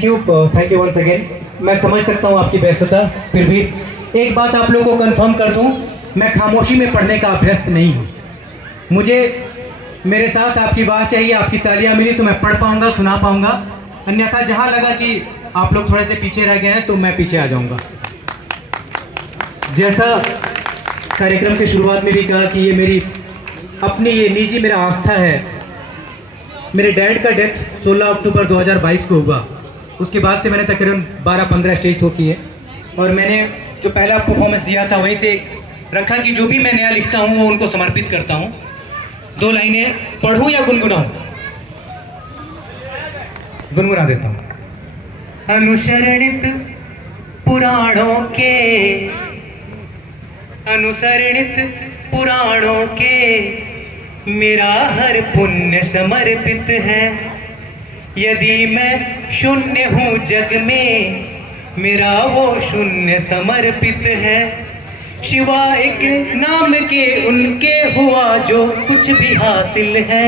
Thank you once again. मैं समझ सकता हूँ आपकी व्यस्तता, फिर भी एक बात आप लोगों को कंफर्म कर दूँ, मैं खामोशी में पढ़ने का अभ्यस्त नहीं हूँ। मुझे मेरे साथ आपकी बात चाहिए, आपकी तालियां मिली तो मैं पढ़ पाऊँगा, सुना पाऊँगा, अन्यथा जहाँ लगा कि आप लोग थोड़े से पीछे रह गए हैं तो मैं पीछे आ जाऊँगा। जैसा कार्यक्रम की शुरुआत में भी कहा कि ये मेरी अपनी ये निजी मेरा आस्था है। मेरे डैड का डेथ 16 अक्टूबर 2022 को हुआ। उसके बाद से मैंने तकरीबन 12-15 स्टेज शो किए और मैंने जो पहला परफॉर्मेंस दिया था वहीं से रखा कि जो भी मैं नया लिखता हूँ वो उनको समर्पित करता हूँ। 2 लाइनें पढ़ूँ या गुनगुनाऊँ? गुनगुना देता हूँ। अनुसरणित पुराणों के, अनुसरणित पुराणों के मेरा हर पुण्य समर्पित है। यदि मैं शून्य हूँ जग में, मेरा वो शून्य समर्पित है। शिवा एक नाम के उनके हुआ जो कुछ भी हासिल है।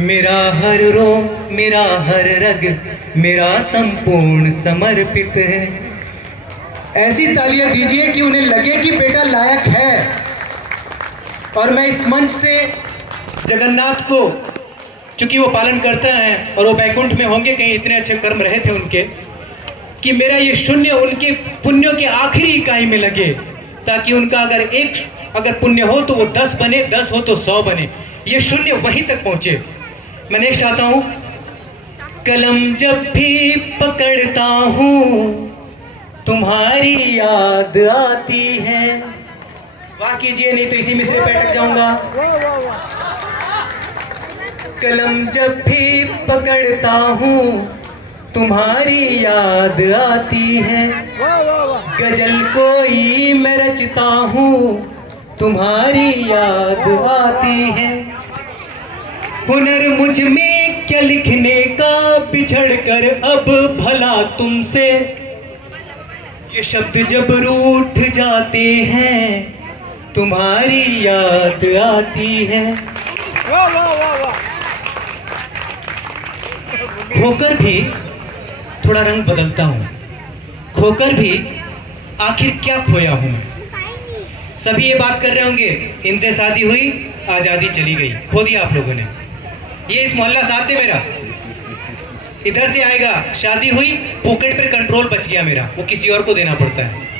मेरा हर रोम, मेरा हर रग, मेरा संपूर्ण समर्पित है। ऐसी तालियां दीजिए कि उन्हें लगे कि बेटा लायक है। और मैं इस मंच से जगन्नाथ को, चूंकि वो पालन करते हैं और वो बैकुंठ में होंगे, कहीं इतने अच्छे कर्म रहे थे उनके, कि मेरा ये शून्य उनके पुण्यों के आखिरी इकाई में लगे, ताकि उनका अगर पुण्य हो तो वो 10 बने, 10 हो तो 100 बने, ये शून्य वहीं तक पहुंचे। मैं नेक्स्ट आता हूं। कलम जब भी पकड़ता हूं तुम्हारी याद आती है। वाह कीजिए, नहीं तो इसी मिसरे पे अटक जाऊंगा। कलम जब भी पकड़ता हूँ तुम्हारी याद आती है। गजल कोई मैं रचता हूँ तुम्हारी याद आती है। हुनर मुझ में क्या लिखने का, बिछड़ कर अब भला तुमसे। ये शब्द जब रूठ जाते हैं तुम्हारी याद आती है। खोकर भी थोड़ा रंग बदलता हूँ, खोकर भी आखिर क्या खोया हूँ मैं। सभी ये बात कर रहे होंगे, इनसे शादी हुई, आज़ादी चली गई, खो दिया आप लोगों ने। ये इस मोहल्ला साथ दे मेरा, इधर से आएगा, शादी हुई, पॉकेट पर कंट्रोल बच गया मेरा, वो किसी और को देना पड़ता है।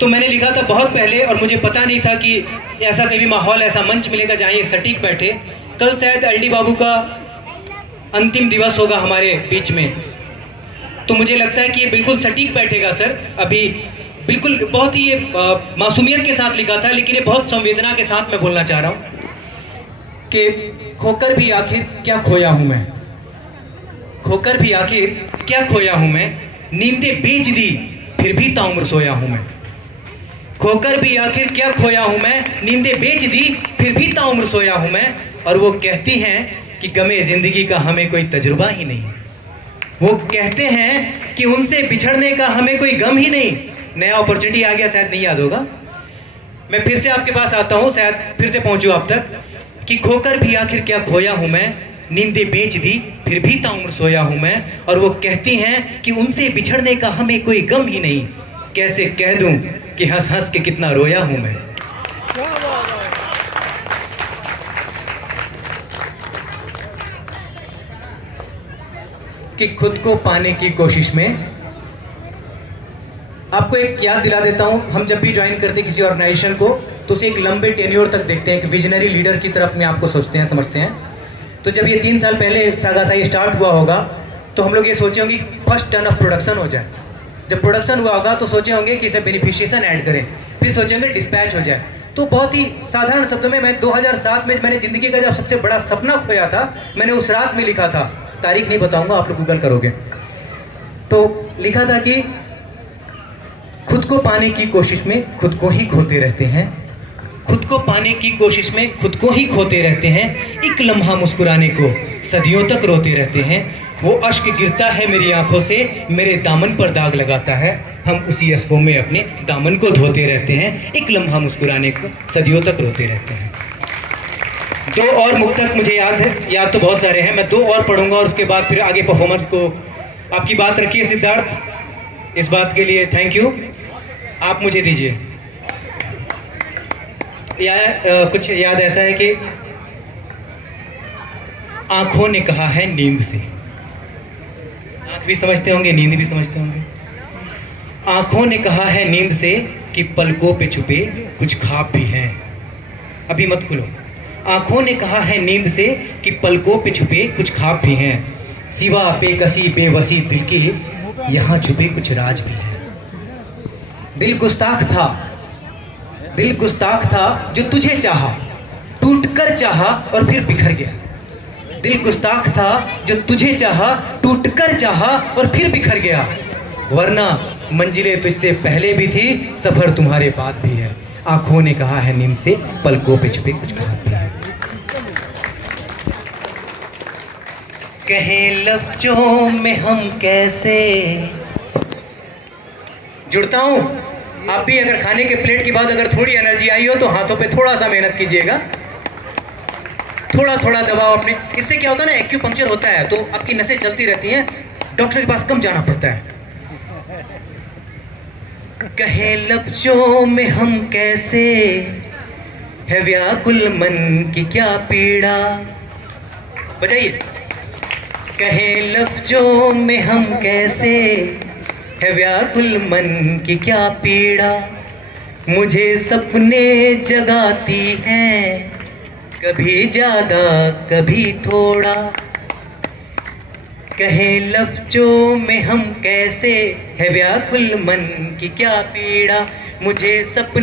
तो मैंने लिखा था बहुत पहले और मुझे पता नहीं था कि ऐसा कभी माहौल, ऐसा मंच मिलेगा जहाँ ये सटीक बैठे। कल शायद एलडी बाबू का अंतिम दिवस होगा हमारे बीच में, तो मुझे लगता है कि ये बिल्कुल सटीक बैठेगा सर। अभी बिल्कुल बहुत ही ये मासूमियत के साथ लिखा था, लेकिन ये बहुत संवेदना के साथ मैं बोलना चाह रहा हूँ कि खोकर भी आखिर क्या खोया हूँ मैं, खोकर भी आखिर क्या खोया हूँ मैं। नींदें बेच दी फिर भी ताउम्र सोया हूँ मैं। खोकर भी आखिर क्या खोया हूँ मैं, नींदें बेच दी फिर भी ताउम्र सोया हूँ मैं। और वो कहती हैं कि गमे ज़िंदगी का हमें कोई तजुर्बा ही नहीं। वो कहते हैं कि उनसे बिछड़ने का हमें कोई गम ही नहीं। नया अपॉर्चुनिटी आ गया, शायद नहीं याद होगा, मैं फिर से आपके पास आता हूँ, शायद फिर से पहुँचूँ आप तक। कि खोकर भी आखिर क्या खोया हूँ मैं, नींदें बेच दी फिर भी ताउम्र सोया हूँ मैं। और वो कहती हैं कि उनसे बिछड़ने का हमें कोई गम ही नहीं। कैसे कह दूँ कि हंस हंस के कितना रोया हूँ मैं। कि खुद को पाने की कोशिश में, आपको एक याद दिला देता हूं, हम जब भी ज्वाइन करते हैं किसी ऑर्गेनाइजेशन को तो उसे एक लंबे टेन्योर तक देखते हैं, एक विजनरी लीडर्स की तरफ अपने आप को सोचते हैं, समझते हैं। तो जब ये 3 साल पहले सागासाई स्टार्ट हुआ होगा तो हम लोग ये सोचे होंगे फर्स्ट टर्न ऑफ प्रोडक्शन हो जाए। जब प्रोडक्शन हुआ होगा तो सोचे होंगे कि इसे बेनिफिशिएशन ऐड करें, फिर सोचे होंगे डिस्पैच हो जाए। तो बहुत ही साधारण शब्दों में, मैं 2007 में मैंने ज़िंदगी का जब सबसे बड़ा सपना खोया था, मैंने उस रात में लिखा था, तारीख नहीं बताऊंगा, आप लोग गूगल करोगे तो लिखा था कि खुद को पाने की कोशिश में खुद को ही खोते रहते हैं, खुद को पाने की कोशिश में खुद को ही खोते रहते हैं। एक लम्हा मुस्कुराने को सदियों तक रोते रहते हैं। वो अश्क गिरता है मेरी आंखों से, मेरे दामन पर दाग लगाता है, हम उसी अश्कों में अपने दामन को धोते रहते हैं। एक लम्हा मुस्कुराने को सदियों तक रोते रहते हैं। 2 और मुक्तक मुझे याद है, याद तो बहुत सारे हैं, मैं 2 और पढ़ूंगा और उसके बाद फिर आगे परफॉर्मेंस को आपकी बात रखिए सिद्धार्थ, इस बात के लिए थैंक यू। आप मुझे दीजिए। कुछ याद ऐसा है कि आंखों ने कहा है नींद से, आंख भी समझते होंगे, नींद भी समझते होंगे। आंखों ने कहा है नींद से कि पलकों पे छुपे कुछ ख्वाब भी हैं। अभी मत खुलो। आंखों ने कहा है नींद से कि पलकों पे छुपे कुछ ख्वाब भी हैं, सिवा बेकसी बेबसी दिल के यहाँ छुपे कुछ राज भी हैं। दिल गुस्ताख था जो तुझे चाहा, टूटकर चाहा और फिर बिखर गया। दिल गुस्ताख था जो तुझे चाहा, टूटकर चाहा और फिर बिखर गया। वरना मंजिलें तुझसे पहले भी थी, सफर तुम्हारे बाद भी है। आंखों ने कहा है नींद से, पलकों पे छुपे कुछ ख्वाब भी है। कहे लफ्जों में हम कैसे जुड़ता हूं। आप भी अगर खाने के प्लेट के बाद अगर थोड़ी एनर्जी आई हो तो हाथों पे थोड़ा सा मेहनत कीजिएगा, थोड़ा थोड़ा दबाओ अपने। इससे क्या होता है ना, एक्यूपंक्चर होता है तो आपकी नसें चलती रहती हैं, डॉक्टर के पास कम जाना पड़ता है। कहे लफ्जों में हम कैसे, है व्याकुल मन की क्या पीड़ा। बजाइए। कहे लफ्जों में हम कैसे, है व्याकुल मन की क्या पीड़ा। मुझे सपने जगाती हैं, कभी ज़्यादा कभी थोड़ा। कहे लफ्जों में हम कैसे, है व्याकुल मन की क्या पीड़ा। मुझे सपने